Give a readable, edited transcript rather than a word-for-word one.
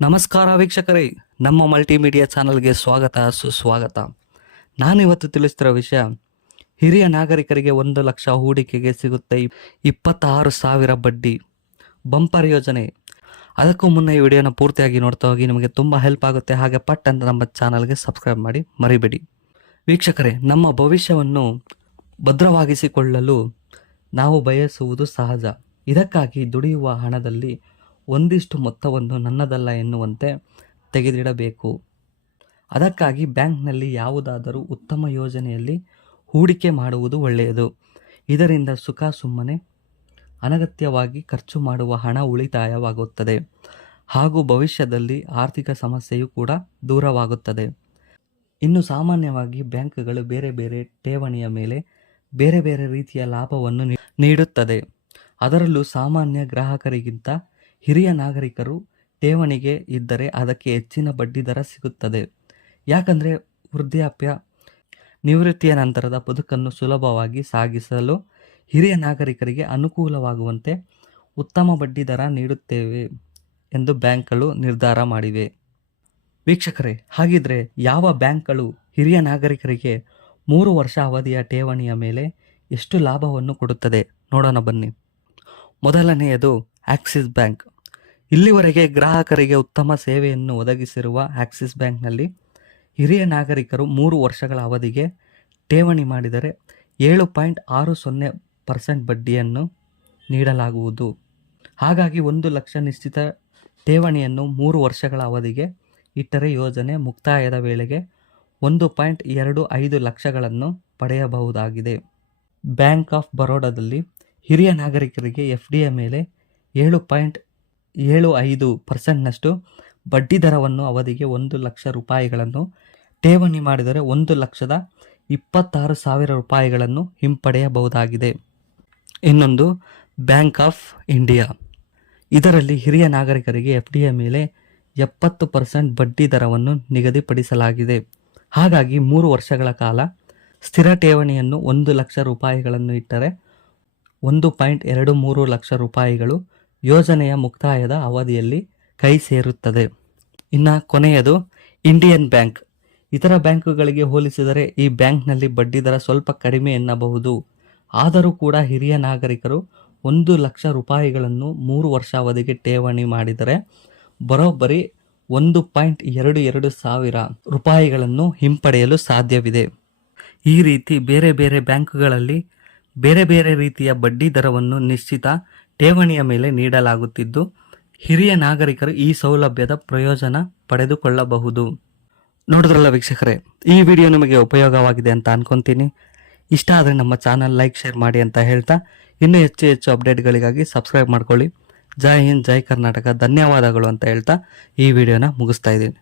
ನಮಸ್ಕಾರ ವೀಕ್ಷಕರೇ, ನಮ್ಮ ಮಲ್ಟಿಮೀಡಿಯಾ ಚಾನಲ್ಗೆ ಸ್ವಾಗತ ಸುಸ್ವಾಗತ. ನಾನಿವತ್ತು ತಿಳಿಸ್ತಿರೋ ವಿಷಯ, ಹಿರಿಯ ನಾಗರಿಕರಿಗೆ 1,00,000 ಹೂಡಿಕೆಗೆ ಸಿಗುತ್ತೆ 26,000 ಬಡ್ಡಿ ಬಂಪರ್ ಯೋಜನೆ. ಅದಕ್ಕೂ ಮುನ್ನ ಈ ವಿಡಿಯೋನ ಪೂರ್ತಿಯಾಗಿ ನೋಡ್ತಾ ಹೋಗಿ, ನಿಮಗೆ ತುಂಬ ಹೆಲ್ಪ್ ಆಗುತ್ತೆ. ಹಾಗೆ ಪಟ್ ಅಂತ ನಮ್ಮ ಚಾನಲ್ಗೆ ಸಬ್ಸ್ಕ್ರೈಬ್ ಮಾಡಿ ಮರಿಬೇಡಿ. ವೀಕ್ಷಕರೇ, ನಮ್ಮ ಭವಿಷ್ಯವನ್ನು ಭದ್ರವಾಗಿಸಿಕೊಳ್ಳಲು ನಾವು ಬಯಸುವುದು ಸಹಜ. ಇದಕ್ಕಾಗಿ ದುಡಿಯುವ ಹಣದಲ್ಲಿ ಒಂದಿಷ್ಟು ಮೊತ್ತವನ್ನು ನನ್ನದಲ್ಲ ಎನ್ನುವಂತೆ ತೆಗೆದಿಡಬೇಕು. ಅದಕ್ಕಾಗಿ ಬ್ಯಾಂಕ್ನಲ್ಲಿ ಯಾವುದಾದರೂ ಉತ್ತಮ ಯೋಜನೆಯಲ್ಲಿ ಹೂಡಿಕೆ ಮಾಡುವುದು ಒಳ್ಳೆಯದು. ಇದರಿಂದ ಸುಮ್ಮನೆ ಅನಗತ್ಯವಾಗಿ ಖರ್ಚು ಮಾಡುವ ಹಣ ಉಳಿತಾಯವಾಗುತ್ತದೆ ಹಾಗೂ ಭವಿಷ್ಯದಲ್ಲಿ ಆರ್ಥಿಕ ಸಮಸ್ಯೆಯೂ ಕೂಡ ದೂರವಾಗುತ್ತದೆ. ಇನ್ನು ಸಾಮಾನ್ಯವಾಗಿ ಬ್ಯಾಂಕ್ಗಳು ಬೇರೆ ಬೇರೆ ಠೇವಣಿಯ ಮೇಲೆ ಬೇರೆ ಬೇರೆ ರೀತಿಯ ಲಾಭವನ್ನು ನೀಡುತ್ತದೆ. ಅದರಲ್ಲೂ ಸಾಮಾನ್ಯ ಗ್ರಾಹಕರಿಗಿಂತ ಹಿರಿಯ ನಾಗರಿಕರು ಠೇವಣಿಗೆ ಇದ್ದರೆ ಅದಕ್ಕೆ ಹೆಚ್ಚಿನ ಬಡ್ಡಿ ದರ ಸಿಗುತ್ತದೆ. ಯಾಕಂದರೆ ವೃದ್ಧಾಪ್ಯ, ನಿವೃತ್ತಿಯ ನಂತರದ ಬದುಕನ್ನು ಸುಲಭವಾಗಿ ಸಾಗಿಸಲು ಹಿರಿಯ ನಾಗರಿಕರಿಗೆ ಅನುಕೂಲವಾಗುವಂತೆ ಉತ್ತಮ ಬಡ್ಡಿ ದರ ನೀಡುತ್ತೇವೆ ಎಂದು ಬ್ಯಾಂಕ್ಗಳು ನಿರ್ಧಾರ ಮಾಡಿವೆ. ವೀಕ್ಷಕರೇ, ಹಾಗಿದ್ರೆ ಯಾವ ಬ್ಯಾಂಕ್ಗಳು ಹಿರಿಯ ನಾಗರಿಕರಿಗೆ 3 ವರ್ಷ ಅವಧಿಯ ಠೇವಣಿಯ ಮೇಲೆ ಎಷ್ಟು ಲಾಭವನ್ನು ಕೊಡುತ್ತದೆ ನೋಡೋಣ ಬನ್ನಿ. ಮೊದಲನೆಯದು ಆಕ್ಸಿಸ್ ಬ್ಯಾಂಕ್. ಇಲ್ಲಿವರೆಗೆ ಗ್ರಾಹಕರಿಗೆ ಉತ್ತಮ ಸೇವೆಯನ್ನು ಒದಗಿಸಿರುವ ಆಕ್ಸಿಸ್ ಬ್ಯಾಂಕ್ನಲ್ಲಿ ಹಿರಿಯ ನಾಗರಿಕರು 3 ವರ್ಷಗಳ ಅವಧಿಗೆ ಠೇವಣಿ ಮಾಡಿದರೆ 7.60% ಬಡ್ಡಿಯನ್ನು ನೀಡಲಾಗುವುದು. ಹಾಗಾಗಿ 1,00,000 ನಿಶ್ಚಿತ ಠೇವಣಿಯನ್ನು 3 ವರ್ಷಗಳ ಅವಧಿಗೆ ಇಟ್ಟರೆ ಯೋಜನೆ ಮುಕ್ತಾಯದ ವೇಳೆಗೆ 1.25 ಲಕ್ಷಗಳನ್ನು ಪಡೆಯಬಹುದಾಗಿದೆ. ಬ್ಯಾಂಕ್ ಆಫ್ ಬರೋಡಾದಲ್ಲಿ ಹಿರಿಯ ನಾಗರಿಕರಿಗೆ FDಯ ಮೇಲೆ 7.75% ಬಡ್ಡಿ ದರವನ್ನು ಅವಧಿಗೆ 1,00,000 ರೂಪಾಯಿಗಳನ್ನು ಠೇವಣಿ ಮಾಡಿದರೆ 1,26,000 ರೂಪಾಯಿಗಳನ್ನು ಹಿಂಪಡೆಯಬಹುದಾಗಿದೆ. ಇನ್ನೊಂದು ಬ್ಯಾಂಕ್ ಆಫ್ ಇಂಡಿಯಾ. ಇದರಲ್ಲಿ ಹಿರಿಯ ನಾಗರಿಕರಿಗೆ FDಯ ಮೇಲೆ 70% ಬಡ್ಡಿ ದರವನ್ನು ನಿಗದಿಪಡಿಸಲಾಗಿದೆ. ಹಾಗಾಗಿ 3 ವರ್ಷಗಳ ಕಾಲ ಸ್ಥಿರ ಠೇವಣಿಯನ್ನು 1,00,000 ರೂಪಾಯಿಗಳನ್ನು ಇಟ್ಟರೆ 1.23 ಲಕ್ಷ ರೂಪಾಯಿಗಳು ಯೋಜನೆಯ ಮುಕ್ತಾಯದ ಅವಧಿಯಲ್ಲಿ ಕೈ ಸೇರುತ್ತದೆ. ಇನ್ನು ಕೊನೆಯದು ಇಂಡಿಯನ್ ಬ್ಯಾಂಕ್. ಇತರ ಬ್ಯಾಂಕುಗಳಿಗೆ ಹೋಲಿಸಿದರೆ ಈ ಬ್ಯಾಂಕ್ನಲ್ಲಿ ಬಡ್ಡಿ ದರ ಸ್ವಲ್ಪ ಕಡಿಮೆ ಎನ್ನಬಹುದು. ಆದರೂ ಕೂಡ ಹಿರಿಯ ನಾಗರಿಕರು 1,00,000 ರೂಪಾಯಿಗಳನ್ನು 3 ವರ್ಷ ಅವಧಿಗೆ ಠೇವಣಿ ಮಾಡಿದರೆ ಬರೋಬ್ಬರಿ 1.22 ಸಾವಿರ ರೂಪಾಯಿಗಳನ್ನು ಹಿಂಪಡೆಯಲು ಸಾಧ್ಯವಿದೆ. ಈ ರೀತಿ ಬೇರೆ ಬೇರೆ ಬ್ಯಾಂಕುಗಳಲ್ಲಿ ಬೇರೆ ಬೇರೆ ರೀತಿಯ ಬಡ್ಡಿ ದರವನ್ನು ನಿಶ್ಚಿತ ಠೇವಣಿಯ ಮೇಲೆ ನೀಡಲಾಗುತ್ತಿದ್ದು, ಹಿರಿಯ ನಾಗರಿಕರು ಈ ಸೌಲಭ್ಯದ ಪ್ರಯೋಜನ ಪಡೆದುಕೊಳ್ಳಬಹುದು. ನೋಡಿದ್ರಲ್ಲ ವೀಕ್ಷಕರೇ, ಈ ವಿಡಿಯೋ ನಿಮಗೆ ಉಪಯೋಗವಾಗಿದೆ ಅಂತ ಅನ್ಕೊಂತೀನಿ. ಇಷ್ಟ ಆದರೆ ನಮ್ಮ ಚಾನಲ್ ಲೈಕ್, ಶೇರ್ ಮಾಡಿ ಅಂತ ಹೇಳ್ತಾ, ಇನ್ನೂ ಹೆಚ್ಚು ಅಪ್ಡೇಟ್ಗಳಿಗಾಗಿ ಸಬ್ಸ್ಕ್ರೈಬ್ ಮಾಡ್ಕೊಳ್ಳಿ. ಜೈ ಹಿಂದ್, ಜೈ ಕರ್ನಾಟಕ, ಧನ್ಯವಾದಗಳು ಅಂತ ಹೇಳ್ತಾ ಈ ವಿಡಿಯೋನ ಮುಗಿಸ್ತಾ ಇದ್ದೀನಿ.